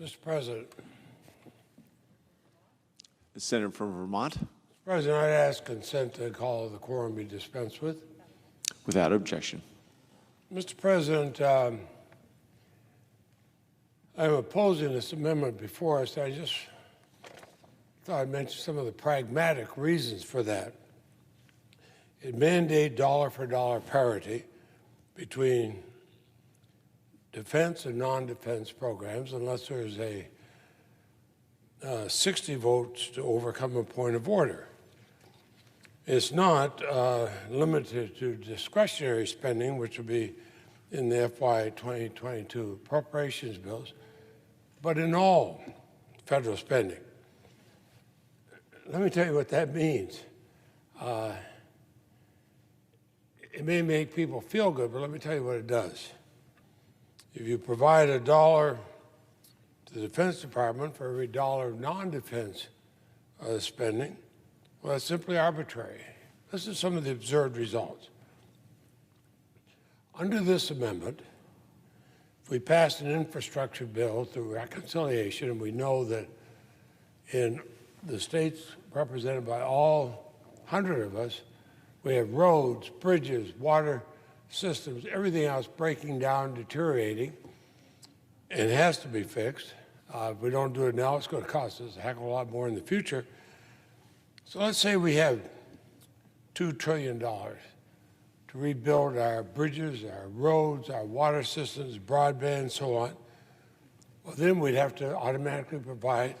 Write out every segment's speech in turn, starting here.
Mr. President. The Senator from Vermont. Mr. President, I'd ask consent to call the quorum be dispensed with. Without objection. Mr. President, I'm opposing this amendment before us. I just thought I'd mention some of the pragmatic reasons for that. It mandates dollar-for-dollar parity between defense and non-defense programs unless there's a 60 votes to overcome a point of order. It's not limited to discretionary spending, which will be in the FY 2022 appropriations bills, but in all federal spending. Let me tell you what that means. It may make people feel good, but let me tell you what it does. If you provide $1 to the Defense Department for every dollar of non-defense spending, well, that's simply arbitrary. This is some of the observed results. Under this amendment, if we passed an infrastructure bill through reconciliation, and we know that in the states represented by all 100 of us, we have roads, bridges, water systems, everything else breaking down, deteriorating, and it has to be fixed. If we don't do it now, it's going to cost us a heck of a lot more in the future. So let's say we have $2 trillion to rebuild our bridges, our roads, our water systems, broadband, so on. Well, then we'd have to automatically provide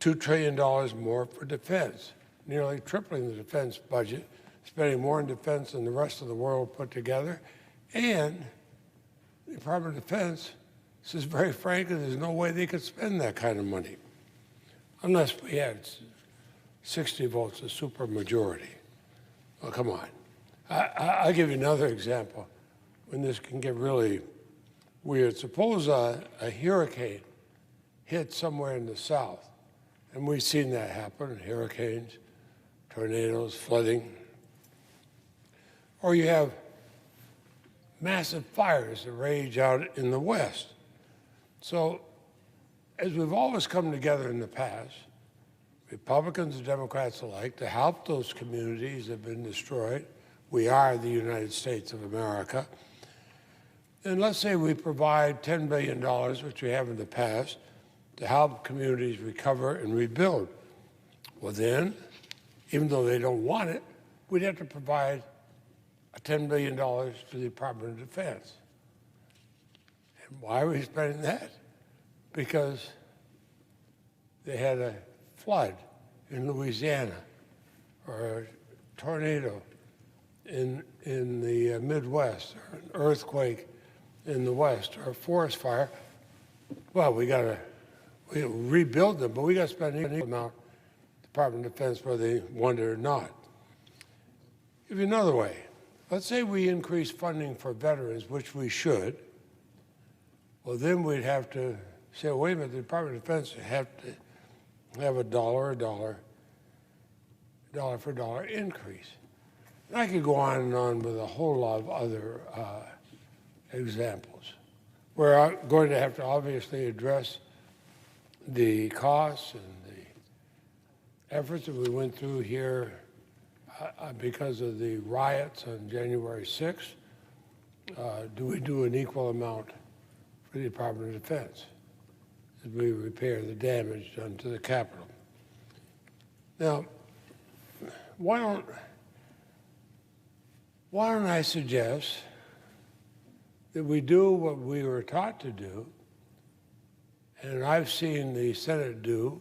$2 trillion more for defense, nearly tripling the defense budget, spending more in defense than the rest of the world put together. And the Department of Defense says very frankly, there's no way they could spend that kind of money unless we had 60 votes, a supermajority. Well, come on. I'll give you another example when this can get really weird. Suppose a hurricane hit somewhere in the south, and we've seen that happen, hurricanes, tornadoes, flooding. Or you have massive fires that rage out in the west. So, as we've always come together in the past, Republicans and Democrats alike, to help those communities that have been destroyed. We are the United States of America. And let's say we provide $10 billion, which we have in the past, to help communities recover and rebuild. Well then, even though they don't want it, we'd have to provide $10 billion to the Department of Defense. And why are we spending that? Because they had a flood in Louisiana, or a tornado in the Midwest, or an earthquake in the West, or a forest fire. Well, we rebuild them, but we got to spend an equal amount Department of Defense whether they want it or not. Give you another way. Let's say we increase funding for veterans, which we should. Well, then we'd have to say, well, wait a minute, the Department of Defense would have to have a dollar for dollar increase. And I could go on and on with a whole lot of other examples. We're going to have to obviously address the costs and the efforts that we went through here because of the riots on January 6th. Do we do an equal amount for the Department of Defense as we repair the damage done to the Capitol? Now, why don't I suggest that we do what we were taught to do, and I've seen the Senate do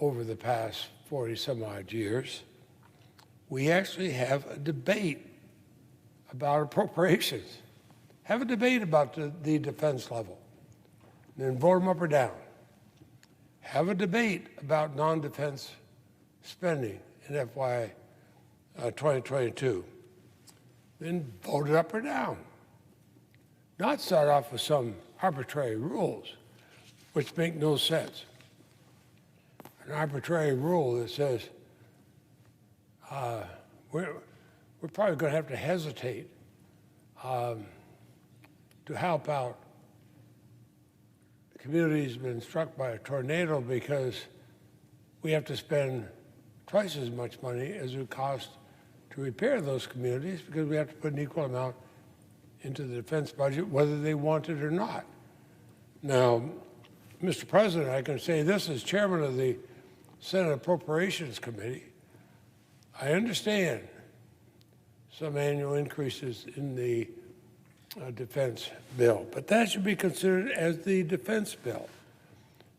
over the past 40 some odd years. We actually have a debate about appropriations. Have a debate about the defense level, and then vote them up or down. Have a debate about non-defense spending in FY 2022. Then vote it up or down. Not start off with some arbitrary rules, which make no sense. An arbitrary rule that says, we're probably going to have to hesitate to help out community's been struck by a tornado because we have to spend twice as much money as it would cost to repair those communities because we have to put an equal amount into the defense budget, whether they want it or not. Now, Mr. President, I can say this as chairman of the Senate Appropriations Committee. I understand some annual increases in the defense bill, but that should be considered as the defense bill,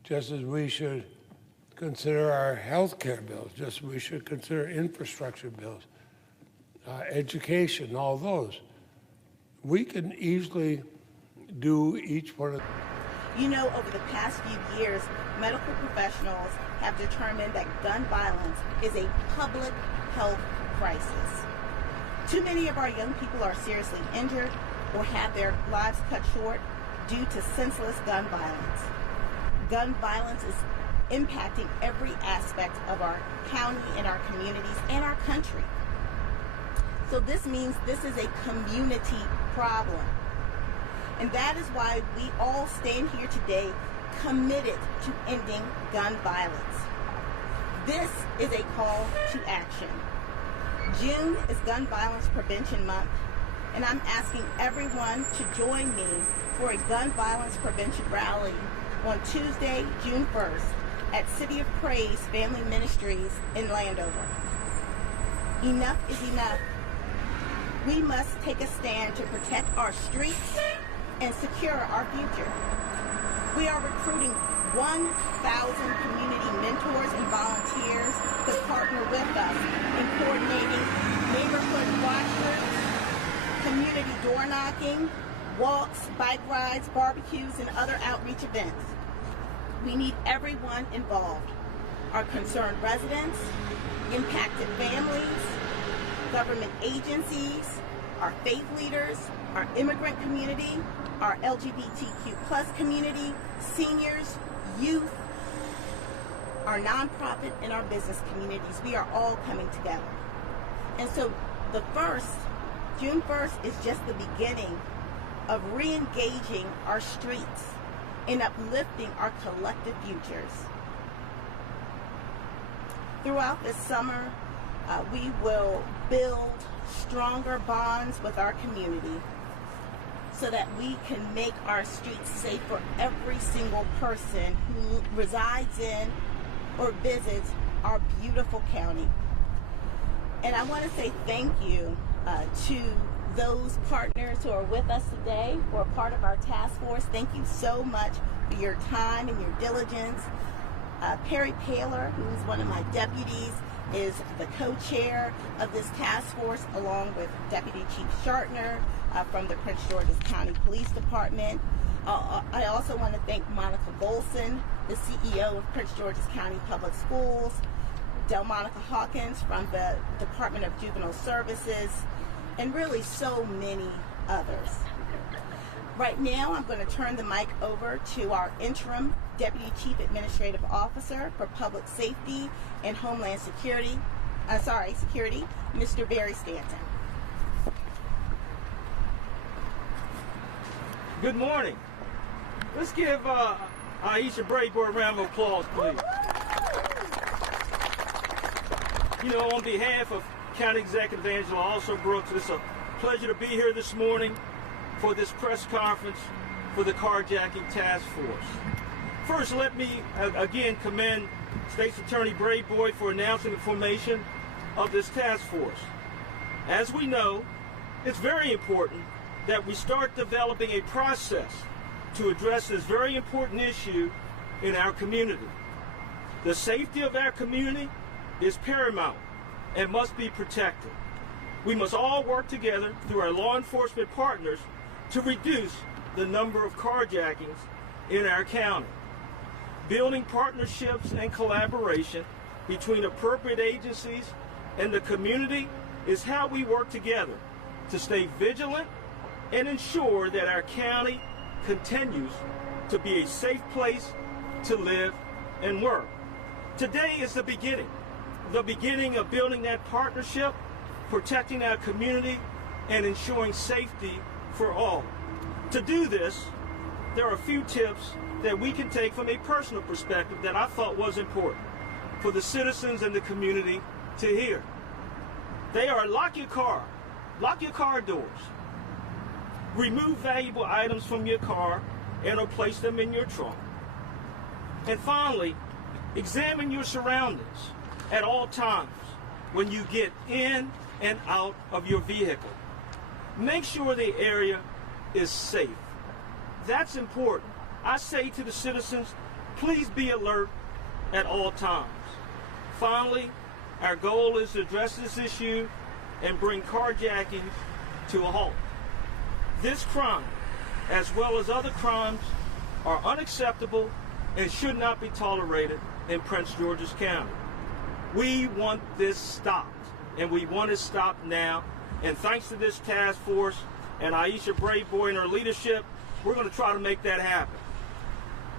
just as we should consider our health care bills, just as we should consider infrastructure bills, education, all those. We can easily do each one of them. You know, over the past few years, medical professionals have determined that gun violence is a public health crisis. Too many of our young people are seriously injured or have their lives cut short due to senseless gun violence. Gun violence is impacting every aspect of our county and our communities and our country. So this means this is a community problem. And that is why we all stand here today committed to ending gun violence. This is a call to action. June is Gun Violence Prevention Month, and I'm asking everyone to join me for a gun violence prevention rally on Tuesday, June 1st at City of Praise Family Ministries in Landover. Enough is enough. We must take a stand to protect our streets and secure our future. We are recruiting 1,000 community mentors and volunteers to partner with us in coordinating neighborhood watch groups, community door knocking, walks, bike rides, barbecues, and other outreach events. We need everyone involved. Our concerned residents, impacted families, government agencies, our faith leaders, our immigrant community, our LGBTQ plus community, seniors, youth, our nonprofit, and our business communities. We are all coming together. And so June 1st is just the beginning of re-engaging our streets and uplifting our collective futures. Throughout this summer, we will build stronger bonds with our community so that we can make our streets safe for every single person who resides in or visits our beautiful county. And I want to say thank you to those partners who are with us today, who are part of our task force. Thank you so much for your time and your diligence. Perry Paler, who's one of my deputies, is the co-chair of this task force, along with Deputy Chief Shartner from the Prince George's County Police Department. I also want to thank Monica Bolson, the CEO of Prince George's County Public Schools, Delmonica Hawkins from the Department of Juvenile Services, and really so many others. Right now, I'm going to turn the mic over to our interim Deputy Chief Administrative Officer for Public Safety and Homeland Security, Mr. Barry Stanton. Good morning. Let's give Aisha Braveboy a round of applause, please. You know, on behalf of County Executive Angela Also Brooks, it's a pleasure to be here this morning for this press conference for the Carjacking Task Force. First, let me again commend State's Attorney Braveboy for announcing the formation of this task force. As we know, it's very important that we start developing a process to address this very important issue in our community. The safety of our community is paramount and must be protected. We must all work together through our law enforcement partners to reduce the number of carjackings in our county. Building partnerships and collaboration between appropriate agencies and the community is how we work together to stay vigilant and ensure that our county continues to be a safe place to live and work. Today is the beginning of building that partnership, protecting our community, and ensuring safety for all. To do this, there are a few tips that we can take from a personal perspective that I thought was important for the citizens and the community to hear. They are lock your car doors, remove valuable items from your car and or place them in your trunk. And finally, examine your surroundings at all times when you get in and out of your vehicle. Make sure the area is safe. That's important. I say to the citizens, please be alert at all times. Finally, our goal is to address this issue and bring carjacking to a halt. This crime, as well as other crimes, are unacceptable and should not be tolerated in Prince George's County. We want this stopped, and we want it stopped now. And thanks to this task force and Aisha Braveboy and her leadership, we're going to try to make that happen.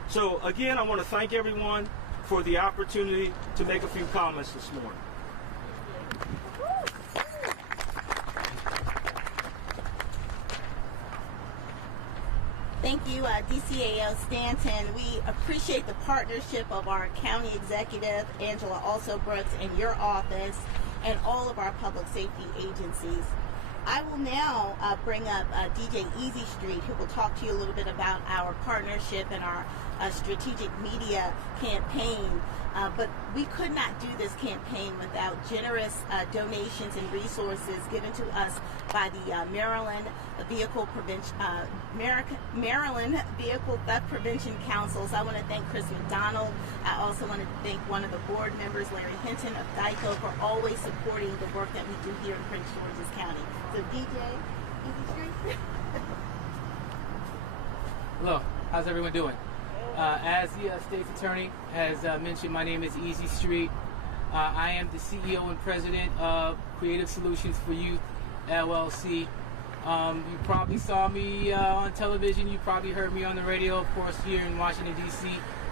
So again, I want to thank everyone for the opportunity to make a few comments this morning. Thank you, DCAO Stanton. We appreciate the partnership of our county executive, Angela Brooks, and your office, and all of our public safety agencies. I will now bring up DJ Easy Street, who will talk to you a little bit about our partnership and our strategic media campaign. But we could not do this campaign without generous donations and resources given to us by the Maryland Vehicle Theft Prevention Councils. I want to thank Chris McDonald. I also want to thank one of the board members, Larry Hinton of GEICO, for always supporting the work that we do here in Prince George's County. So DJ Easy Street. Hello, how's everyone doing? As the state's attorney has mentioned, my name is Easy Street. I am the CEO and president of Creative Solutions for Youth, LLC. You probably saw me on television. You probably heard me on the radio, of course, here in Washington, D.C.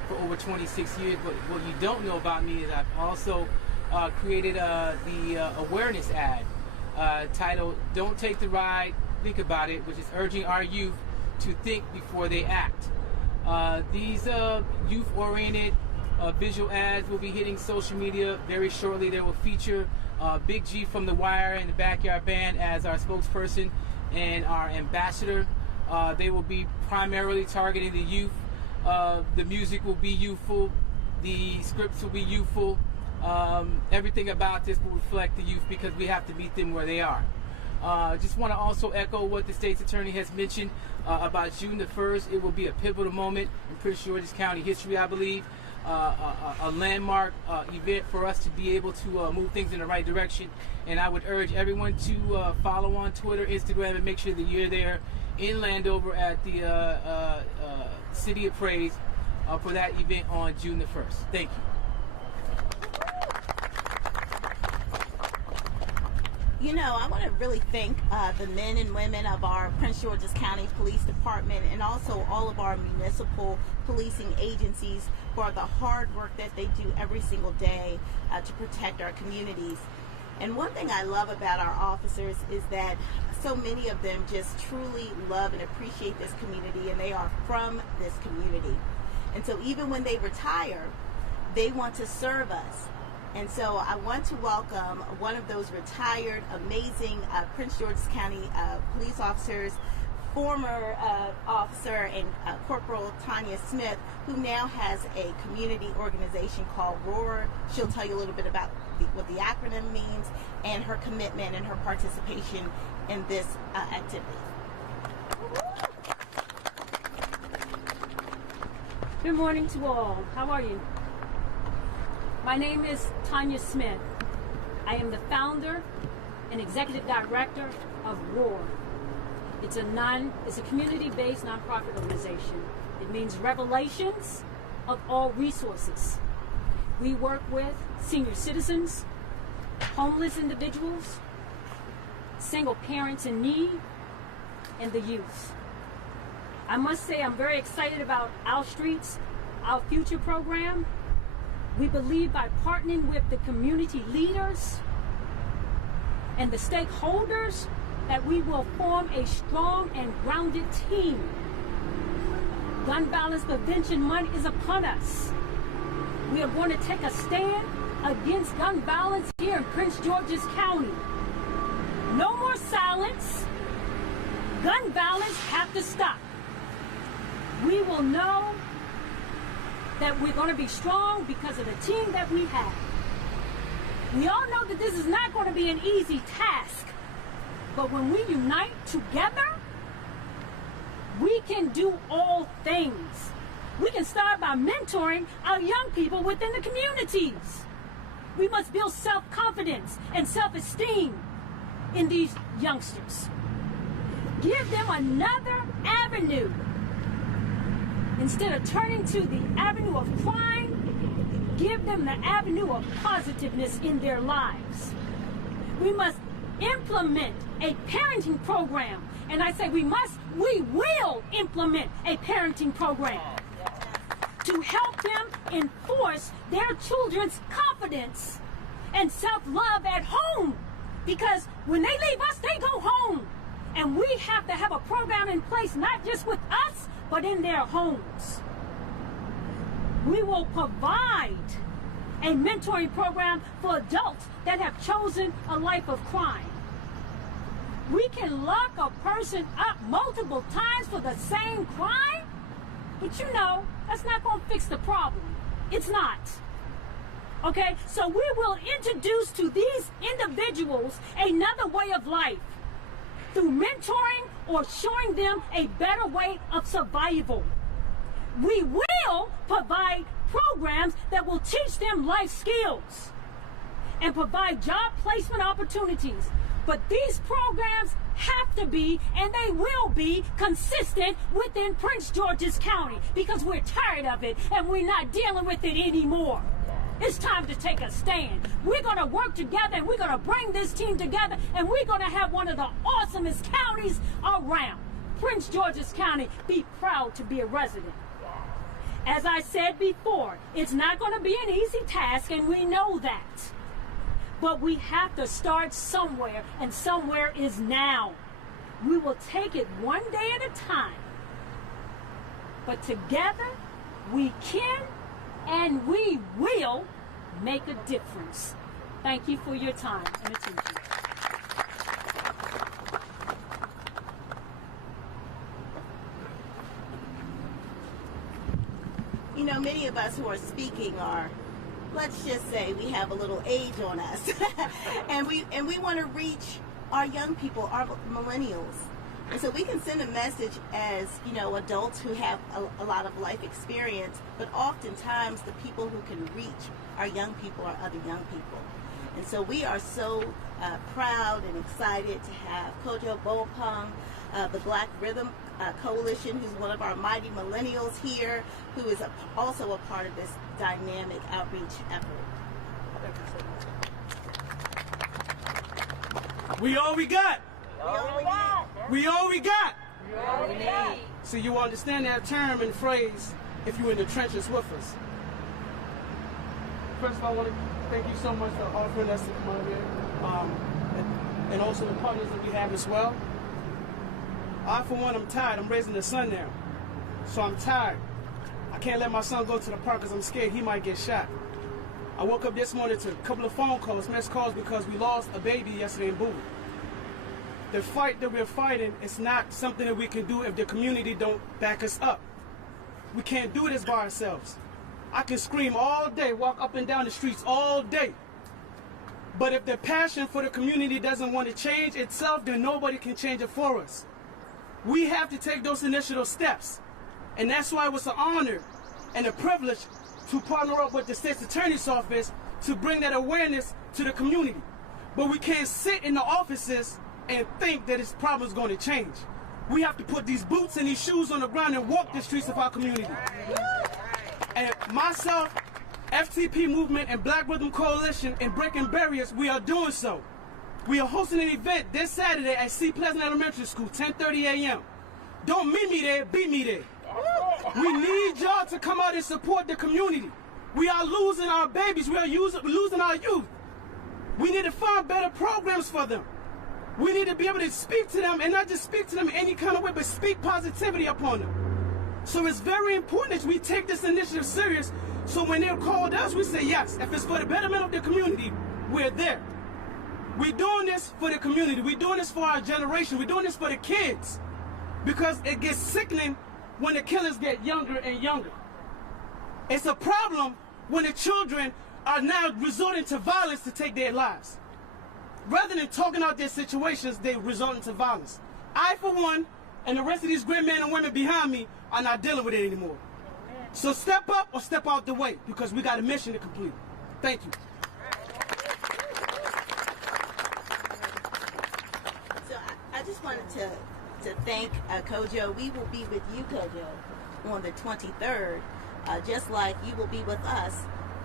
for over 26 years. But what you don't know about me is I've also created the awareness ad titled "Don't Take the Ride, Think About It," which is urging our youth to think before they act. These youth-oriented visual ads will be hitting social media very shortly. They will feature Big G from The Wire and the Backyard Band as our spokesperson and our ambassador. They will be primarily targeting the youth. The music will be youthful. The scripts will be youthful. Everything about this will reflect the youth because we have to meet them where they are. Just want to also echo what the state's attorney has mentioned about June the 1st. It will be a pivotal moment in Prince George's County history, I believe. A landmark event for us to be able to move things in the right direction. And I would urge everyone to follow on Twitter, Instagram, and make sure that you're there in Landover at the City of Praise for that event on June the 1st. Thank you. You know, I want to really thank the men and women of our Prince George's County Police Department and also all of our municipal policing agencies for the hard work that they do every single day to protect our communities. And one thing I love about our officers is that so many of them just truly love and appreciate this community, and they are from this community. And so even when they retire, they want to serve us. And so I want to welcome one of those retired, amazing Prince George's County police officers, former officer and Corporal Tanya Smith, who now has a community organization called ROAR. She'll tell you a little bit about what the acronym means and her commitment and her participation in this activity. Good morning to all. How are you? My name is Tanya Smith. I am the founder and executive director of ROAR. It's a community-based nonprofit organization. It means revelations of all resources. We work with senior citizens, homeless individuals, single parents in need, and the youth. I must say I'm very excited about Our Streets, Our Future program. We believe by partnering with the community leaders and the stakeholders that we will form a strong and grounded team Gun Violence Prevention Month is upon us. We are going to take a stand against gun violence here in Prince George's County. No more silence. Gun violence have to stop. We will know that we're going to be strong because of the team that we have. We all know that this is not going to be an easy task, but when we unite together, we can do all things. We can start by mentoring our young people within the communities. We must build self-confidence and self-esteem in these youngsters. Give them another avenue. Instead of turning to the avenue of crime, give them the avenue of positiveness in their lives. We must implement a parenting program. And I say we will implement a parenting program to help them enforce their children's confidence and self-love at home. Because when they leave us, they go home. And we have to have a program in place, not just with us, but in their homes. We will provide a mentoring program for adults that have chosen a life of crime. We can lock a person up multiple times for the same crime, but you know, that's not going to fix the problem. It's not. Okay, so we will introduce to these individuals another way of life through mentoring or showing them a better way of survival. We will provide programs that will teach them life skills and provide job placement opportunities. But these programs have to be, and they will be, consistent within Prince George's County because we're tired of it and we're not dealing with it anymore. It's time to take a stand. We're going to work together and we're going to bring this team together and we're going to have one of the awesomest counties around. Prince George's County, be proud to be a resident. As I said before, it's not going to be an easy task and we know that. But we have to start somewhere, and somewhere is now. We will take it one day at a time. But together, we can and we will make a difference. Thank you for your time and attention. You know, many of us who are speaking are, let's just say we have a little age on us. and we want to reach our young people, our millennials. And so we can send a message as, you know, adults who have a lot of life experience, but oftentimes the people who can reach our young people are other young people. And so we are so proud and excited to have Kojo Bopung, the Black Rhythm Coalition, who's one of our mighty millennials here, who is also a part of this dynamic outreach effort. We all we got. We all we got. We all we got. So you understand that term and phrase if you're in the trenches with us. First of all, I want to thank you so much for offering us to come over here, and also the partners that we have as well. I, for one, I'm tired. I'm raising a son now, so I'm tired. I can't let my son go to the park because I'm scared he might get shot. I woke up this morning to a couple of phone calls, missed calls, because we lost a baby yesterday in Bowie. The fight that we're fighting is not something that we can do if the community don't back us up. We can't do this by ourselves. I can scream all day, walk up and down the streets all day. But if the passion for the community doesn't want to change itself, then nobody can change it for us. We have to take those initial steps. And that's why it was an honor and a privilege to partner up with the state's attorney's office to bring that awareness to the community. But we can't sit in the offices and think that this problem is going to change. We have to put these boots and these shoes on the ground and walk the streets of our community. And myself, FTP Movement, and Black Rhythm Coalition and Breaking Barriers, we are doing so. We are hosting an event this Saturday at C. Pleasant Elementary School, 10:30 a.m. Don't meet me there, beat me there. We need y'all to come out and support the community. We are losing our babies. We are losing our youth. We need to find better programs for them. We need to be able to speak to them, and not just speak to them in any kind of way, but speak positivity upon them. So it's very important that we take this initiative serious. So when they're called us, we say yes. If it's for the betterment of the community, we're there. We're doing this for the community. We're doing this for our generation. We're doing this for the kids. Because it gets sickening when the killers get younger and younger. It's a problem when the children are now resorting to violence to take their lives. Rather than talking out their situations, they resort into violence. I, for one, and the rest of these great men and women behind me are not dealing with it anymore. So step up or step out the way, because we got a mission to complete. Thank you. So I just wanted to thank Kojo. We will be with you, Kojo, on the 23rd, just like you will be with us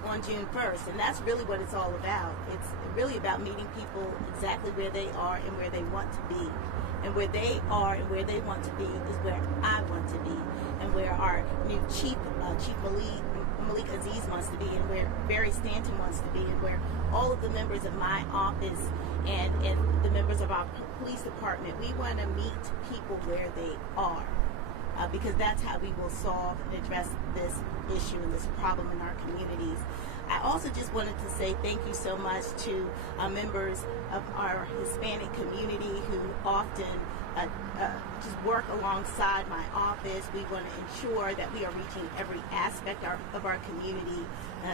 on June 1st. And that's really what it's all about. It's really about meeting people exactly where they are and where they want to be. And where they are and where they want to be is where I want to be, and where our new Chief Malik Aziz wants to be, and where Barry Stanton wants to be, and where all of the members of my office and the members of our police department, we want to meet people where they are, because that's how we will solve and address this issue and this problem in our communities. I also just wanted to say thank you so much to members of our Hispanic community who often just work alongside my office. We want to ensure that we are reaching every aspect of our community.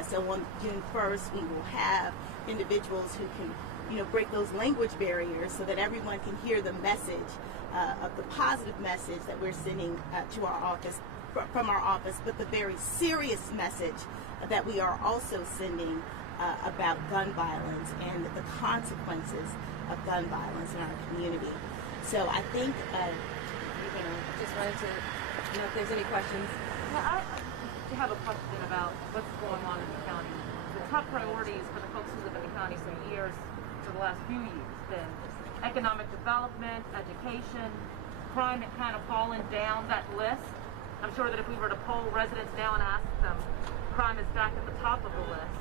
So on June 1st, we will have individuals who can, break those language barriers so that everyone can hear the message of the positive message that we're sending to our office, from our office, but the very serious message that we are also sending about gun violence and the consequences of gun violence in our community. So I think just wanted to know if there's any questions. I have a question about what's going on in the county. The top priorities for the folks who live in the county for years, for the last few years, been economic development, education, crime had kind of fallen down that list. I'm sure that if we were to poll residents now and ask them, crime is back at the top of the list.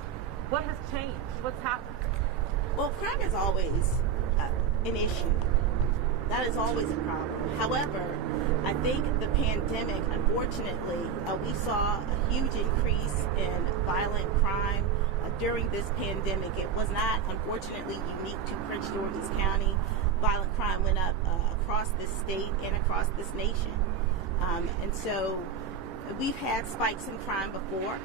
What has changed? What's happened? Well, crime is always an issue. That is always a problem. However, I think the pandemic, unfortunately, we saw a huge increase in violent crime during this pandemic. It was not, unfortunately, unique to Prince George's County. Violent crime went up across this state and across this nation. And so we've had spikes in crime before.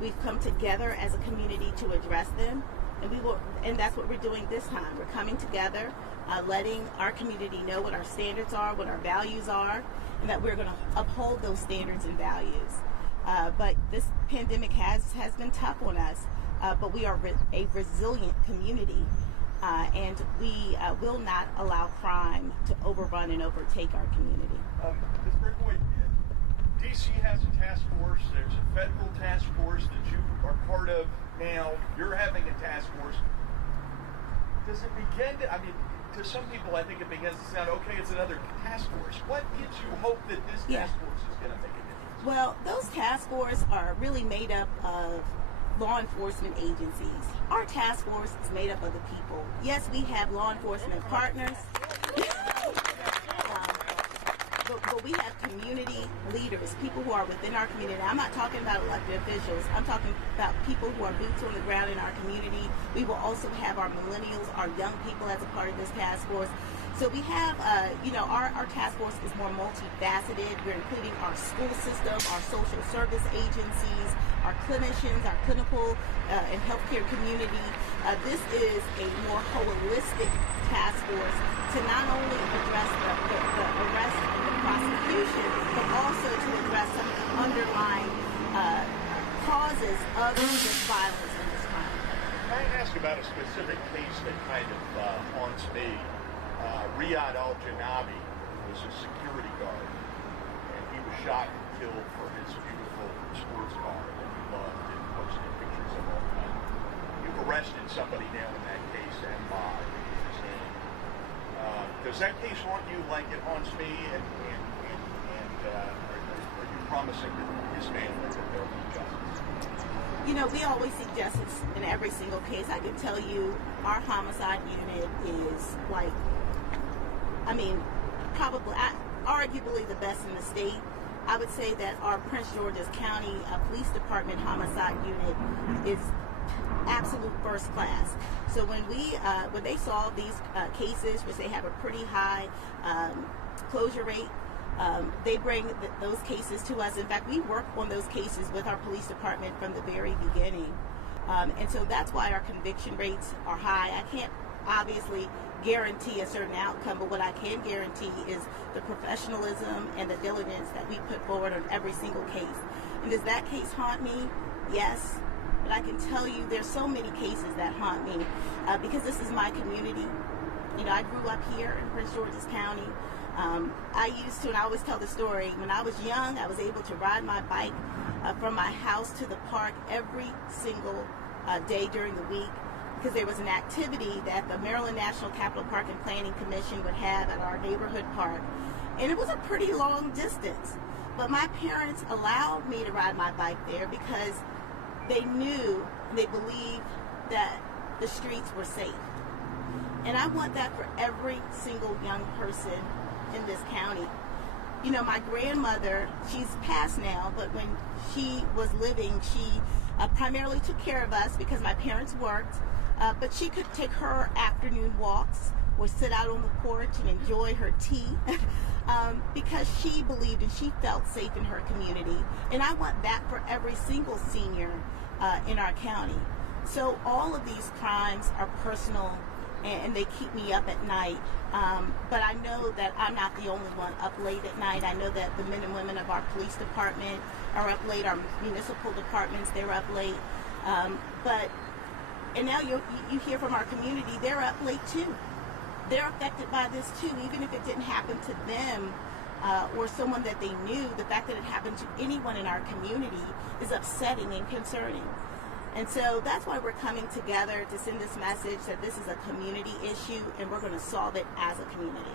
We've come together as a community to address them, and that's what we're doing this time. We're coming together, letting our community know what our standards are, what our values are, and that we're going to uphold those standards and values. But this pandemic has been tough on us, but we are a resilient community, and we will not allow crime to overrun and overtake our community. Ms. Braveboy, DC has a task force. There's a federal task force that you are part of now. You're having a task force. Does it begin to, to some people, I think it begins to sound, okay, it's another task force. What gives you hope that this task force is going to make a difference? Well, those task forces are really made up of law enforcement agencies. Our task force is made up of the people. Yes, we have law enforcement partners. But we have community leaders, people who are within our community. I'm not talking about elected officials. I'm talking about people who are boots on the ground in our community. We will also have our millennials, our young people as a part of this task force. So we have, our task force is more multifaceted. We're including our school system, our social service agencies, our clinicians, our clinical and healthcare community. This is a more holistic task force to not only address the arrest and the prosecution, but also to address some of the underlying causes of this violence and this crime. Can I ask about a specific case that kind of haunts me? Riyad Al-Janabi was a security guard, and he was shot and killed for his beautiful sports car that he loved and posted pictures of all the time. You've arrested somebody now in that case, Ahmad is his name. Does that case haunt you like it haunts me, and are you promising that his family that there will be justice? We always seek justice in every single case. I can tell you our homicide unit is probably, arguably the best in the state. I would say that our Prince George's County Police Department homicide unit is absolute first class. So when they solve these cases, which they have a pretty high closure rate, they bring those cases to us. In fact, we work on those cases with our police department from the very beginning. And so that's why our conviction rates are high. I can't obviously guarantee a certain outcome, but what I can guarantee is the professionalism and the diligence that we put forward on every single case. And does that case haunt me? Yes. But I can tell you there's so many cases that haunt me because this is my community. You know, I grew up here in Prince George's County. I used to, and I always tell the story, when I was young, I was able to ride my bike from my house to the park every single day during the week, because there was an activity that the Maryland National Capital Park and Planning Commission would have at our neighborhood park. And it was a pretty long distance. But my parents allowed me to ride my bike there because they knew, they believed that the streets were safe. And I want that for every single young person in this county. You know, my grandmother, she's passed now, but when she was living, she primarily took care of us because my parents worked, but she could take her afternoon walks or sit out on the porch and enjoy her tea because she believed and she felt safe in her community. And I want that for every single senior in our county. So all of these crimes are personal and they keep me up at night. But I know that I'm not the only one up late at night. I know that the men and women of our police department are up late, our municipal departments, they're up late. And now you hear from our community, they're up late too. They're affected by this too, even if it didn't happen to them or someone that they knew. The fact that it happened to anyone in our community is upsetting and concerning. And so that's why we're coming together to send this message that this is a community issue and we're going to solve it as a community.